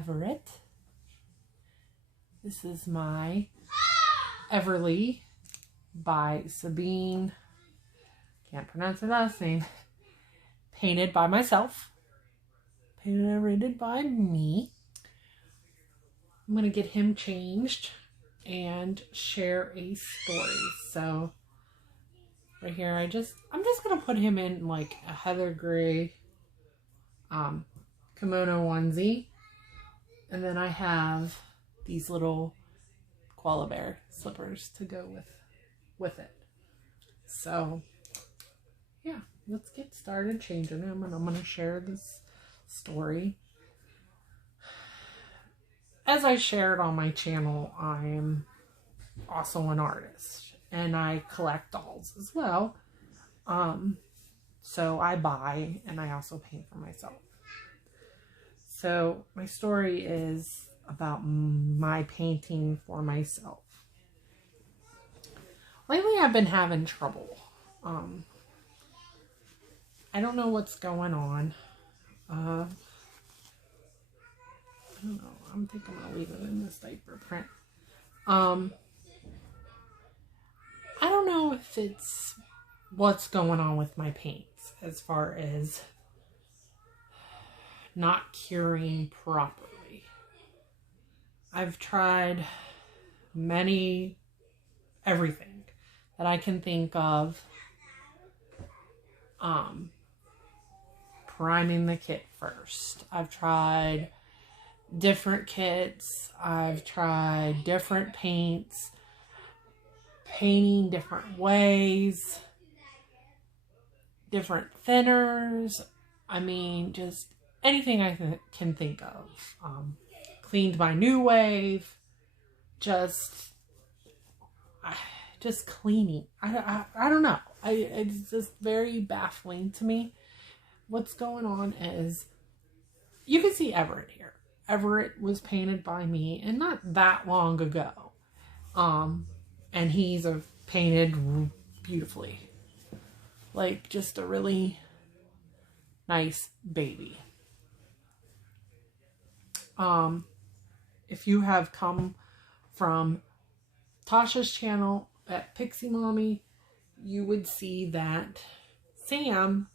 Everett. This is my Everett by Sabine. Can't pronounce her last name. Painted by myself. Painted by me. I'm going to get him changed and share a story. So right here, I'm just going to put him in like a heather gray kimono onesie. And then I have these little koala bear slippers to go with it. So yeah, let's get started changing him, and I'm going to share this story. As I shared on my channel, I'm also an artist, and I collect dolls as well. So I buy, and I also paint for myself. So my story is about my painting for myself. Lately I've been having trouble. I don't know what's going on. I don't know. I think I'm going to leave it in this diaper print. I don't know if it's what's going on with my paints as far as not curing properly. I've tried everything that I can think of. Priming the kit first. I've tried different kits. I've tried different paints, painting different ways, different thinners. I mean, just anything I can think of. Cleaned my new wave. Just cleaning. I don't know. It's just very baffling to me. What's going on is, you can see Everett here. Everett was painted by me, and not that long ago. And he's painted beautifully. Like, just a really nice baby. If you have come from Tasha's channel at Pixie Mommy, you would see that Sam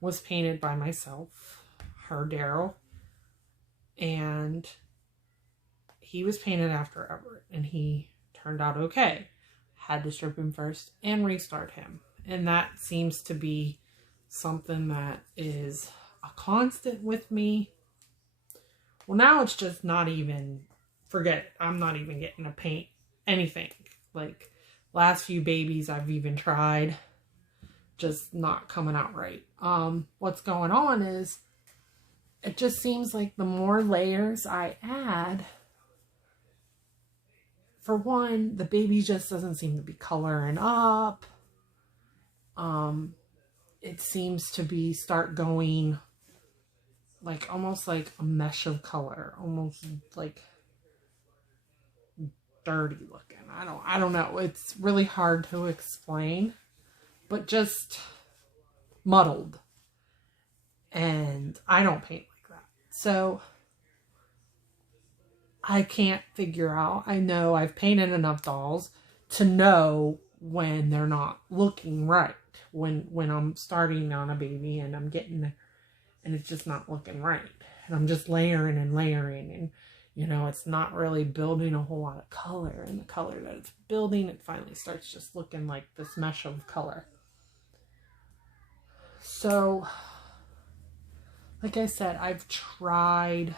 was painted by myself, her Daryl, and he was painted after Everett, and he turned out okay. Had to strip him first and restart him, and that seems to be something that is a constant with me. Well, now it's just not even, forget it. I'm not even getting to paint anything. Like, last few babies I've even tried, just not coming out right. What's going on is, it just seems like the more layers I add, for one, the baby just doesn't seem to be coloring up. It seems to start going like almost like a mesh of color, almost like dirty looking. I don't know. It's really hard to explain, but just muddled. And I don't paint like that. So I can't figure out. I know I've painted enough dolls to know when they're not looking right. When I'm starting on a baby and I'm getting, and it's just not looking right. And I'm just layering and layering, and you know, it's not really building a whole lot of color. And the color that it's building, it finally starts just looking like this mesh of color. So, like I said, I've tried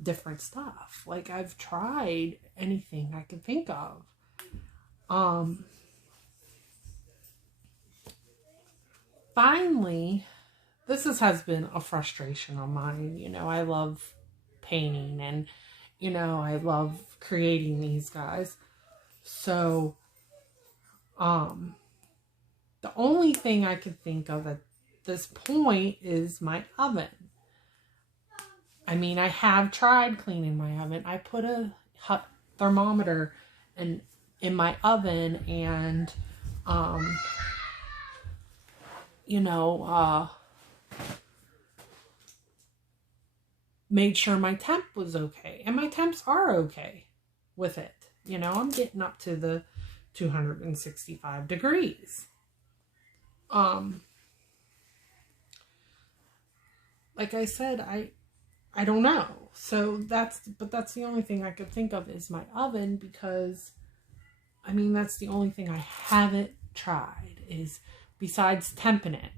different stuff. Like, I've tried anything I can think of. Finally, this has been a frustration of mine. You know, I love painting, and, you know, I love creating these guys. So, the only thing I could think of at this point is my oven. I mean, I have tried cleaning my oven. I put a thermometer in my oven, and, you know, made sure my temp was okay. And my temps are okay with it. You know, I'm getting up to the 265 degrees. Like I said, I don't know. So that's the only thing I could think of is my oven, because I mean, that's the only thing I haven't tried, is besides temping it.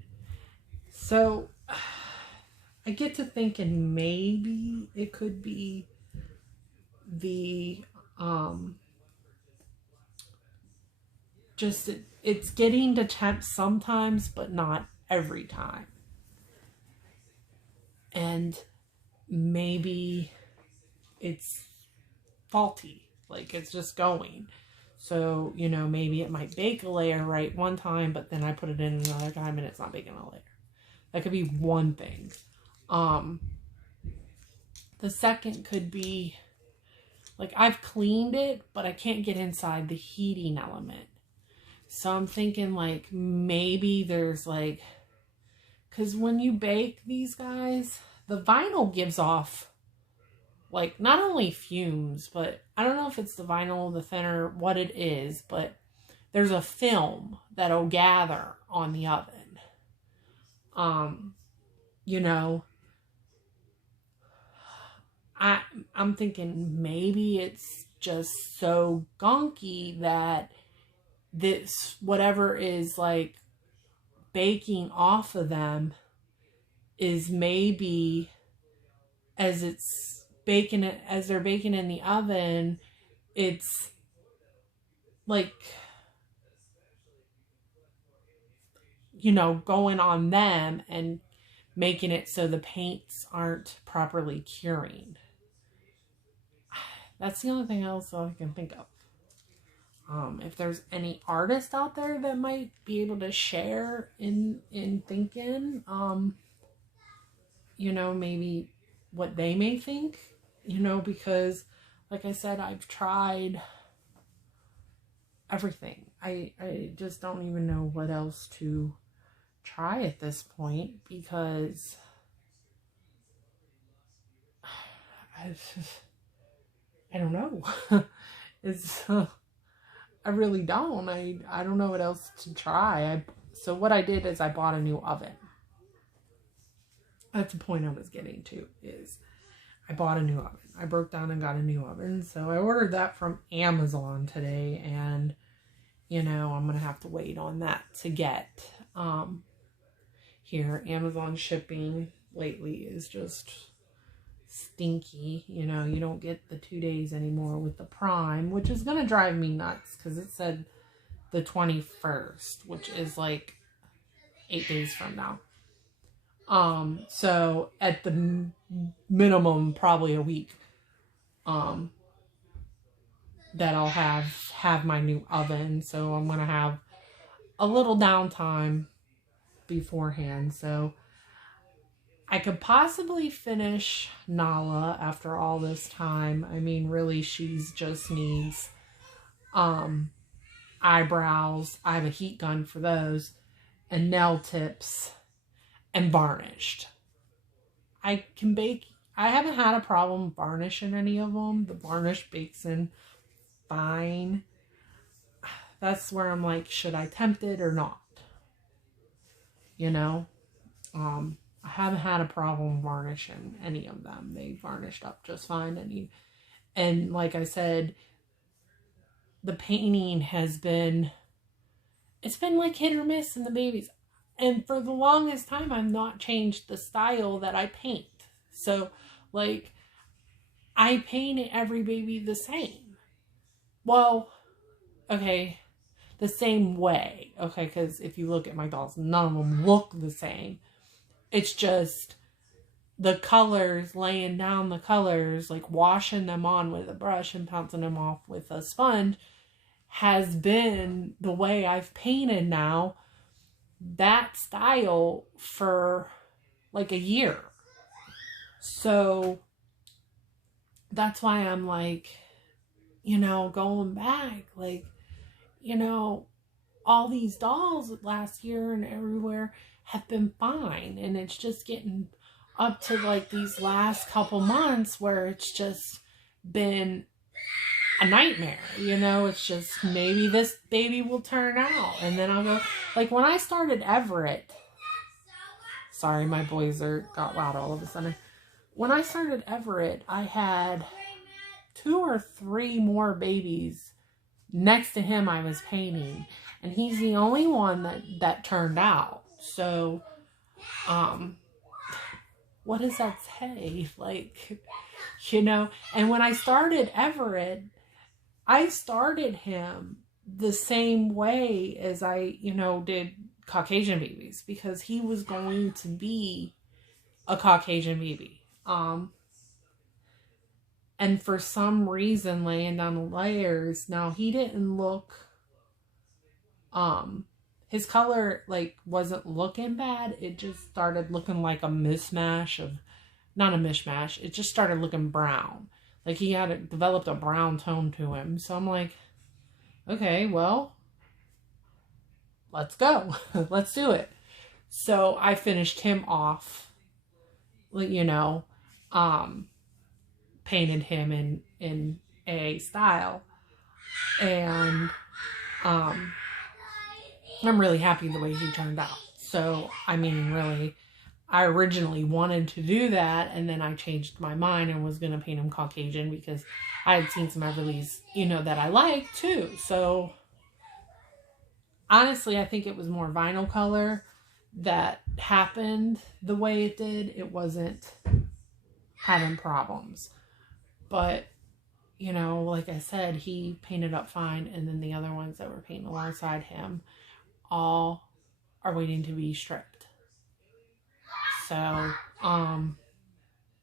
So I get to thinking maybe it could be the just it's getting to temp sometimes, but not every time. And maybe it's faulty, like it's just going. So, you know, maybe it might bake a layer right one time, but then I put it in another time and it's not baking a layer. That could be one thing. The second could be, like, I've cleaned it, but I can't get inside the heating element. So I'm thinking, like, maybe there's, like, because when you bake these guys, the vinyl gives off, like, not only fumes, but I don't know if it's the vinyl, the thinner, what it is, but there's a film that'll gather on the oven. You know, I'm thinking maybe it's just so gunky that this, whatever is, like, baking off of them is maybe as they're baking in the oven, it's like, you know, going on them and making it so the paints aren't properly curing. That's the only thing else I can think of. If there's any artist out there that might be able to share in thinking, you know, maybe what they may think, you know, because like I said, I've tried everything. I just don't even know what else to try at this point, because I don't know. I really don't. I don't know what else to try. So what I did is I bought a new oven. That's the point I was getting to, is I bought a new oven. I broke down and got a new oven. So I ordered that from Amazon today, and you know, I'm going to have to wait on that to get here. Amazon shipping lately is just stinky. You know, you don't get the 2 days anymore with the Prime, which is going to drive me nuts, because it said the 21st, which is like 8 days from now. So at the minimum, probably a week, that I'll have my new oven. So I'm going to have a little downtime beforehand. So I could possibly finish Nala after all this time. I mean, really, she's just needs, eyebrows. I have a heat gun for those, and nail tips, and varnished. I can bake. I haven't had a problem varnishing any of them. The varnish bakes in fine. That's where I'm like, should I tempt it or not? You know, I haven't had a problem varnishing any of them. They varnished up just fine. And like I said, the painting has been, it's been like hit or miss in the babies. And for the longest time, I've not changed the style that I paint. So, like, I painted every baby the same. Well, okay, the same way. Okay, because if you look at my dolls, none of them look the same. It's just the colors, laying down the colors, like washing them on with a brush and pouncing them off with a sponge, has been the way I've painted now that style for like a year. So that's why I'm like, you know, going back, like, you know, all these dolls last year and everywhere have been fine, and it's just getting up to like these last couple months where it's just been a nightmare. You know, it's just maybe this baby will turn out. And then I'll go, like when I started Everett, sorry, my boys got loud all of a sudden. When I started Everett, I had 2 or 3 more babies next to him I was painting. And he's the only one that turned out. So, what does that say? Like, you know, and when I started Everett, I started him the same way as I, you know, did Caucasian babies, because he was going to be a Caucasian baby. And for some reason, laying down the layers, now he didn't look, his color, like, wasn't looking bad. It just started looking like a mishmash of, not a mishmash, it just started looking brown. Like he had developed a brown tone to him. So I'm like, okay, well, let's go. Let's do it. So I finished him off, you know, painted him in AA style. And I'm really happy the way he turned out. So, I mean, really, I originally wanted to do that, and then I changed my mind and was going to paint him Caucasian because I had seen some Everleys, you know, that I liked too. So, honestly, I think it was more vinyl color that happened the way it did. It wasn't having problems. But, you know, like I said, he painted up fine, and then the other ones that were painting alongside him all are waiting to be stripped. So,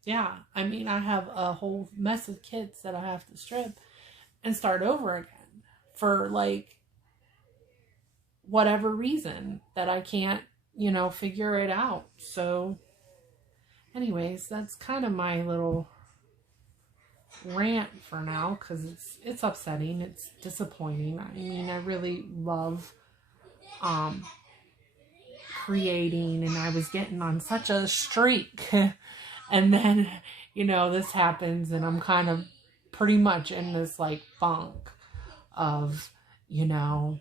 yeah, I mean, I have a whole mess of kids that I have to strip and start over again for, like, whatever reason that I can't, you know, figure it out. So, anyways, that's kind of my little rant for now, because it's upsetting, it's disappointing. I mean, I really love creating, and I was getting on such a streak, and then, you know, this happens, and I'm kind of pretty much in this like funk of, you know,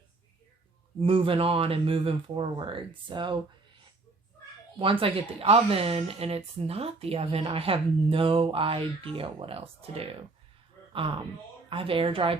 moving on and moving forward. So once I get the oven and it's not the oven, I have no idea what else to do. I have air dry paint